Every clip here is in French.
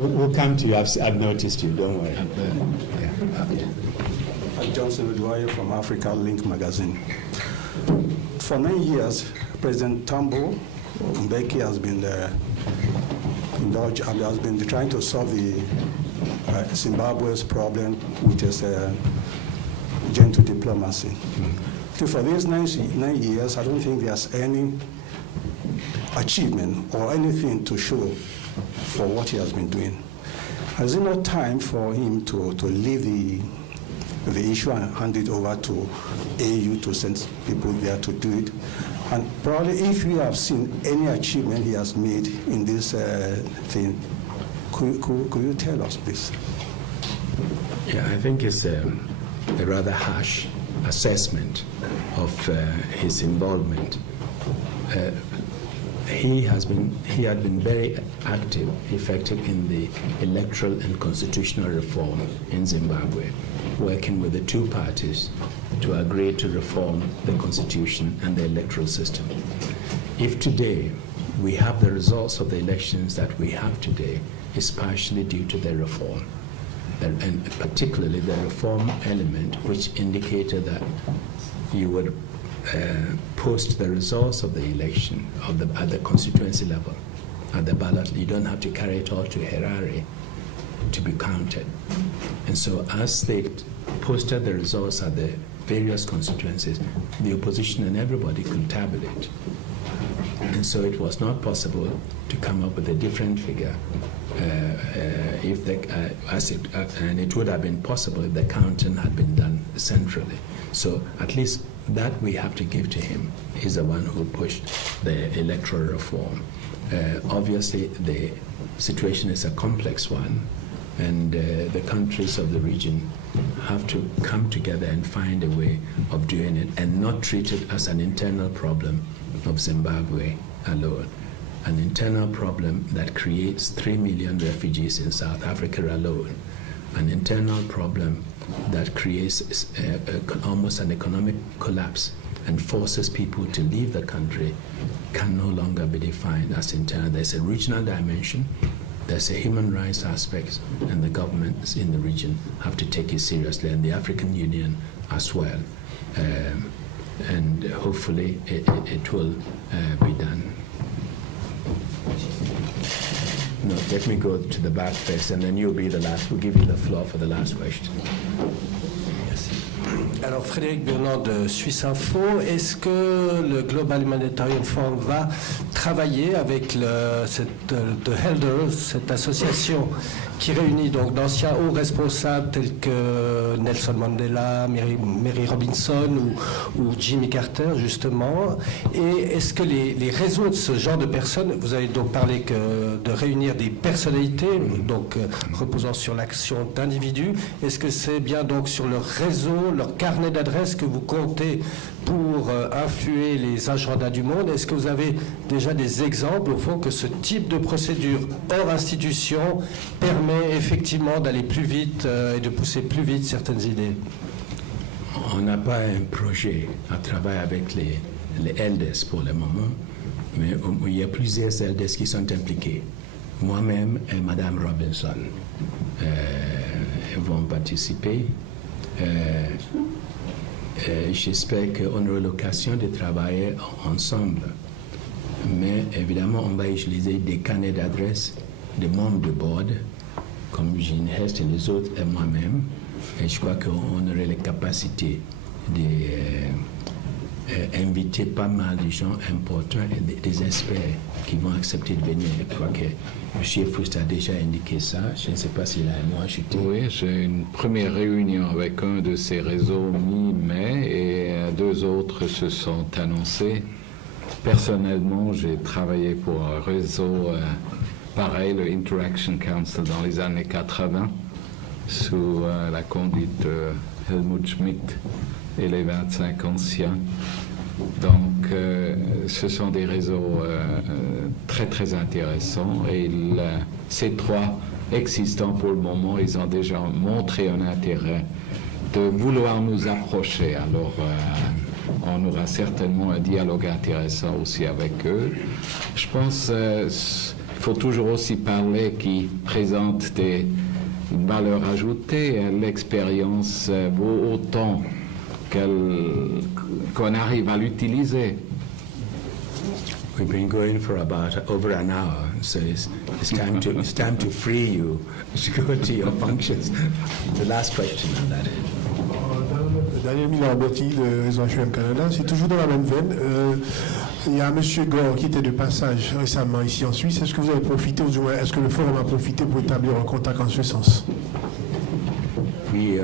We'll come to you. I've noticed you. Don't worry. I'm Johnson Udwaya from Africa Link magazine. For 9 years, President Thabo Mbeki has been trying to solve the Zimbabwe's problem with his gentle diplomacy. So for these 9 years, I don't think there's any achievement or anything to show for what he has been doing. Is it not time for him to leave the issue and hand it over to AU to send people there to do it? And probably if you have seen any achievement he has made in this thing, could you tell us, please? Yeah, I think it's a rather harsh assessment of his involvement. He had been very active, effective in the electoral and constitutional reform in Zimbabwe, working with the two parties to agree to reform the constitution and the electoral system. If today we have the results of the elections that we have today, it's partially due to the reform, and particularly the reform element, which indicated that you would post the results of the election at the constituency level, at the ballot. You don't have to carry it all to Harare to be counted. And so as they posted the results at the various constituencies, the opposition and everybody could tabulate. And so it was not possible to come up with a different figure and it would have been possible if the counting had been done centrally. So at least that we have to give to him. He's the one who pushed the electoral reform. Obviously, the situation is a complex one, and the countries of the region have to come together and find a way of doing it and not treat it as an internal problem of Zimbabwe alone. An internal problem that creates 3 million refugees in South Africa alone. An internal problem that creates almost an economic collapse and forces people to leave the country can no longer be defined as internal. There's a regional dimension, there's a human rights aspect, and the governments in the region have to take it seriously, and the African Union as well. And hopefully it will be done. No, let me go to the back first, and then you'll be the last. We'll give you the floor for the last question. Alors Frédéric Bernard de Suisse Info, est-ce que le Global Humanitarian Forum va travailler avec The Elders, cette association qui réunit donc d'anciens hauts responsables tels que Nelson Mandela, Mary Robinson ou Jimmy Carter justement, et est-ce que les réseaux de ce genre de personnes, vous avez donc parlé de réunir des personnalités donc reposant sur l'action d'individus, est-ce que c'est bien donc sur leur réseau, leur carnet d'adresses que vous comptez pour influer les agendas du monde? Est-ce que vous avez déjà des exemples au fond que ce type de procédure hors institution permet effectivement d'aller plus vite et de pousser plus vite certaines idées? On n'a pas un projet à travailler avec les elders pour le moment, mais il y a plusieurs elders qui sont impliqués. Moi-même et Madame Robinson vont participer. J'espère qu'on aura l'occasion de travailler ensemble. Mais évidemment, on va utiliser des carnets d'adresses des membres de board, comme Jean Hest et les autres, et moi-même. Et je crois qu'on aurait les capacités d'inviter pas mal de gens importants et des experts qui vont accepter de venir. Je crois que M. Foust a déjà indiqué ça. Je ne sais pas s'il a un mot ajouté. Oui, j'ai une première réunion avec un de ces réseaux mi-mai et deux autres se sont annoncés. Personnellement, j'ai travaillé pour un réseau pareil, le Interaction Council, dans les années 80, sous la conduite de Helmut Schmidt et les 25 anciens. Donc, ce sont des réseaux très, très intéressants. Et ces trois existants pour le moment, ils ont déjà montré un intérêt de vouloir nous approcher. Alors, on aura certainement un dialogue intéressant aussi avec eux. Je pense faut toujours aussi parler qui présente des valeurs ajoutées. L'expérience vaut autant qu'on arrive à l'utiliser. We've been going for about over an hour, so it's time to free you to go to your functions. The last question on that. Daniel Milan-Botti de Réseau HUM Canada, c'est toujours dans la même veine. Il y a M. Gore qui était de passage récemment ici en Suisse. Est-ce que vous avez profité, ou du moins est-ce que le forum a profité pour établir un contact en ce sens? Oui,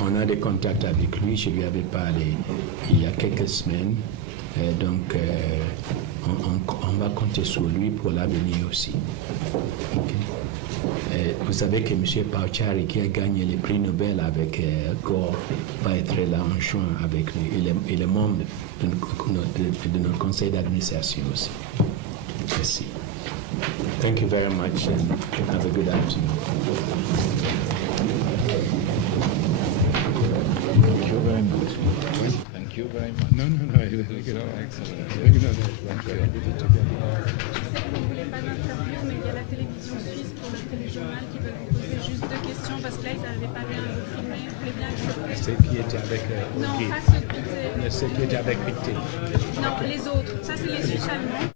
on a des contacts avec lui. Je lui avais parlé il y a quelques semaines. Donc, on va compter sur lui pour l'avenir aussi. Okay. Vous savez que M. Pauchari, qui a gagné le prix Nobel avec Gore, va être là en juin avec lui. Il est membre de notre conseil d'administration aussi. Merci. Thank you very much and have a good afternoon. Thank you very much. Thank you very much. Non, excellent. Je sais que vous ne voulez pas d'interview, mais il y a la télévision suisse pour le téléjournal qui veut vous poser juste 2 questions parce que là, ils n'avaient pas bien filmé. Vous voulez bien accepter? Ceux qui étaient avec Non, pas ceux qui étaient... Ceux qui étaient avec Pictet. Non, les autres. Ça, c'est les Suisses allemands.